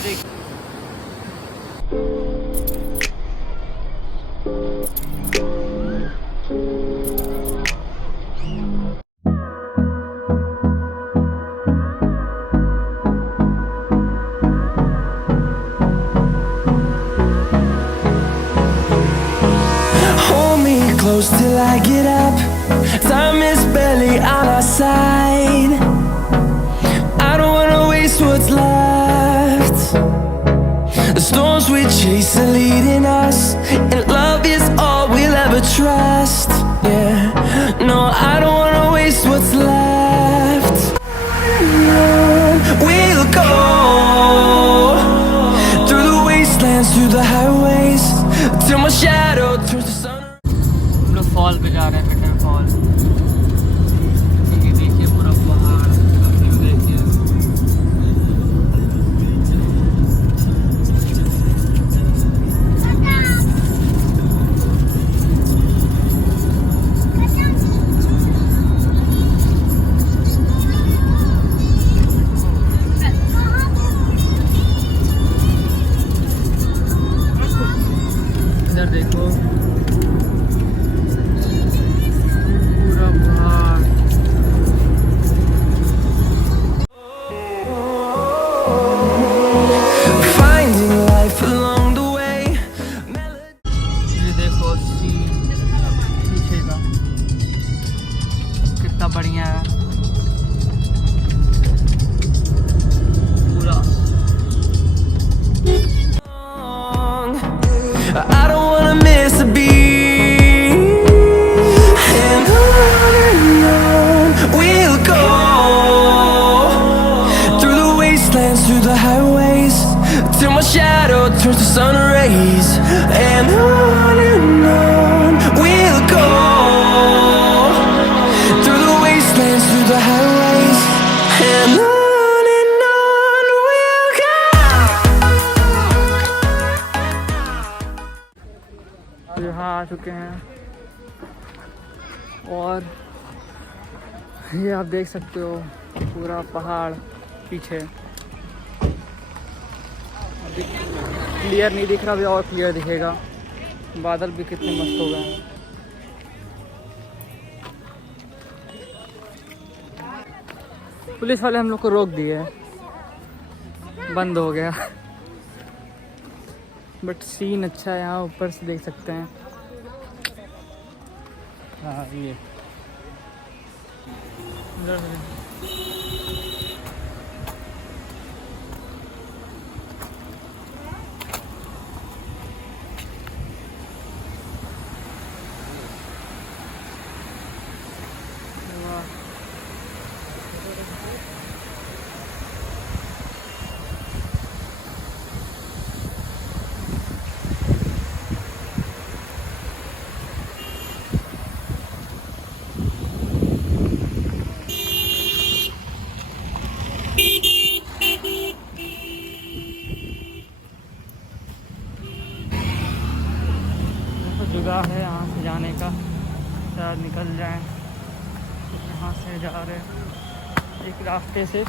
ये देख till I get up. Time is barely on our side. I don't wanna waste what's left. The storms we chase are leading us, and love is all we'll ever trust. Yeah, no, I don't wanna waste what's left. We'll go through the wastelands, through the highways, till my shadow turns to sun. Fall पे जा रहे हैं, better fall. ये देखिए पूरा पहाड़ का view देखिए। इधर देखो बढ़िया है पूरा। I don't wanna miss a beat, and on we'll go through the wastelands, through the highways, till my shadow turns to sun rays, and on we'll go through the wastelands, through the highways, and on we'll go. यहाँ आ चुके हैं और ये आप देख सकते हो पूरा पहाड़ पीछे। अभी क्लियर नहीं दिख रहा, अभी और क्लियर दिखेगा। बादल भी कितने मस्त हो गए हैं। पुलिस वाले हम लोग को रोक दिए, बंद हो गया। बट सीन अच्छा है, यहाँ ऊपर से देख सकते हैं। हाँ ये जगह है यहाँ से जाने का, शायद निकल जाएं। यहाँ से जा रहे हैं एक रास्ते से।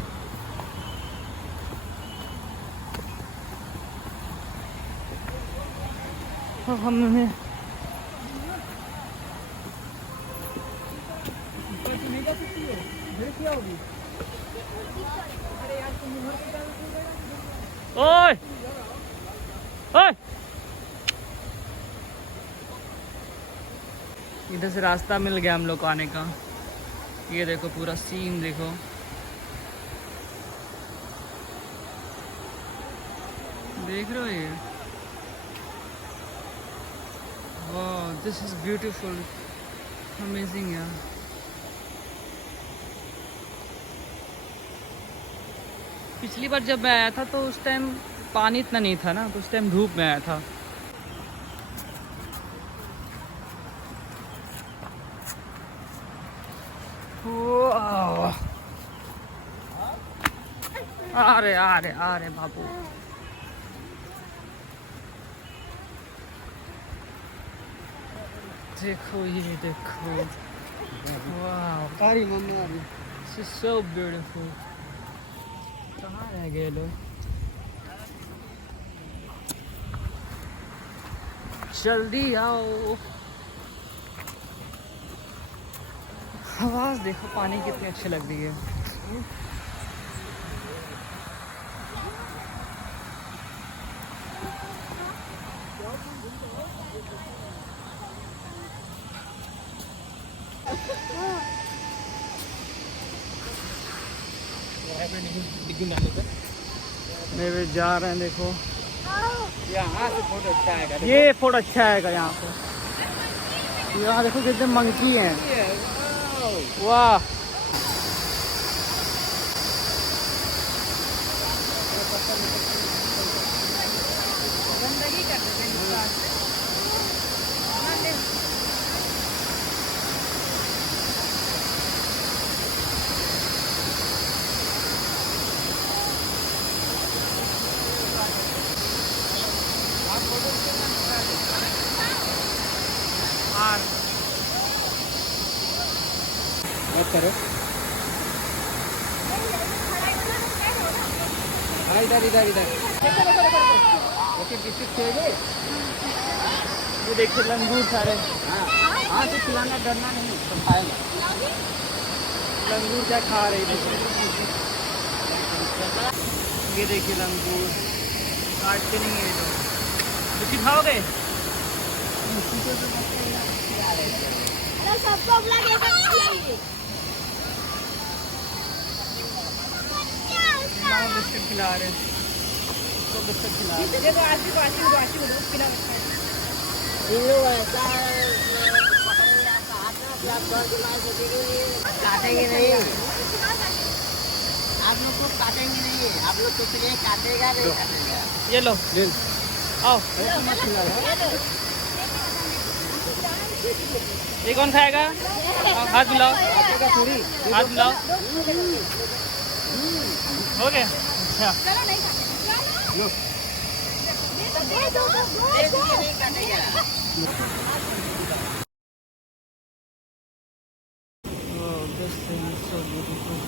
तो हमने ओए ओए इधर से रास्ता मिल गया हम लोग को आने का। ये देखो पूरा सीन देखो, देख रहे हो ये? वाह, दिस इज ब्यूटीफुल, अमेजिंग यार। पिछली बार जब मैं आया था तो उस टाइम पानी इतना नहीं था ना, तो उस टाइम धूप में आया था। अरे अरे अरे बाबू, देखो ये देखो, वाह, सारी मम्मी आ रही, दिस इज सो ब्यूटीफुल। कहाँ रह गए लोग? जल्दी आओ। आवाज़ देखो पानी कितनी अच्छी लग रही है। मेरे जा रहे हैं देखो। यहाँ से फोटो अच्छा आएगा। ये फोटो अच्छा आएगा यहाँ पे। यहाँ देखो कितने मंकी हैं। वाह गंदगी कर देते हैं। मत करो। इधर इधर इधर। ओके बिस्किट चाहिए। ये देखिए लंगूर सारे। हाँ तो खिलाना डरना नहीं, तो खाएगा। लंगूर क्या खा रही देखिए। ये देखिए लंगूर काटते नहीं है तो खाओगे। सबको बिस्किट खिला रहे हैं। तो बिस्किट खिला रहे हैं। काटेंगे नहीं, आप लोग को काटेंगे नहीं, आप लोग कुछ नहीं काटेगा नहीं काटेगा। ये लो ले आओ। ये कौन खाएगा? हाथ मिलाओ, हाथ मिलाओ। हो गया। अच्छा नहीं काटेगा। Oh, this thing is so beautiful.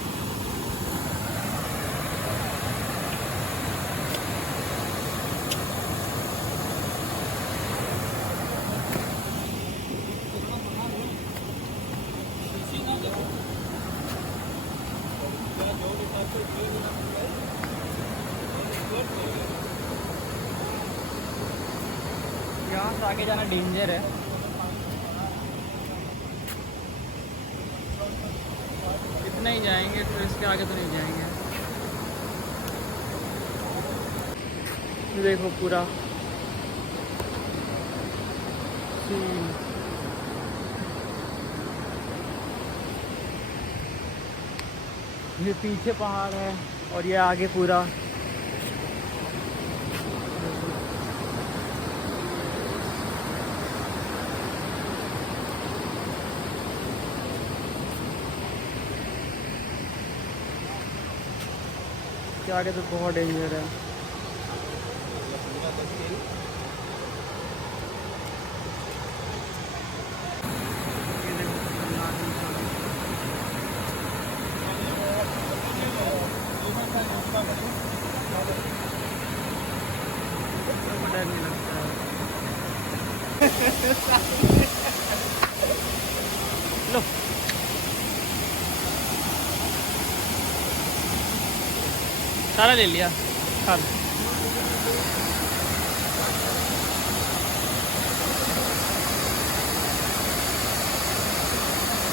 यहाँ से आगे जाना डेंजर है। इतना ही जाएंगे, फिर इसके आगे तो नहीं जाएंगे। ये देखो पूरा सीन। ये पीछे पहाड़ है और ये आगे पूरा के आगे तो बहुत डेंजर है। डर नहीं लगता है। लो सारा ले लिया। खा लो।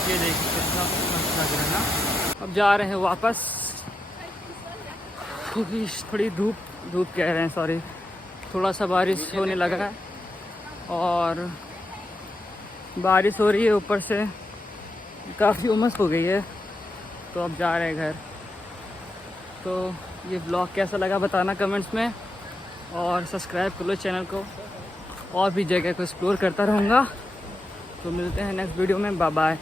ये देखिए कितना मस्त लग रहा है ना। अब जा रहे हैं वापस क्योंकि थोड़ी धूप कह रहे हैं, सॉरी, थोड़ा सा बारिश होने लगा है और बारिश हो रही है, ऊपर से काफ़ी उमस हो गई है। तो अब जा रहे हैं घर। तो ये ब्लॉग कैसा लगा बताना कमेंट्स में और सब्सक्राइब कर लो चैनल को। और भी जगह को एक्सप्लोर करता रहूँगा। तो मिलते हैं नेक्स्ट वीडियो में। Bye bye.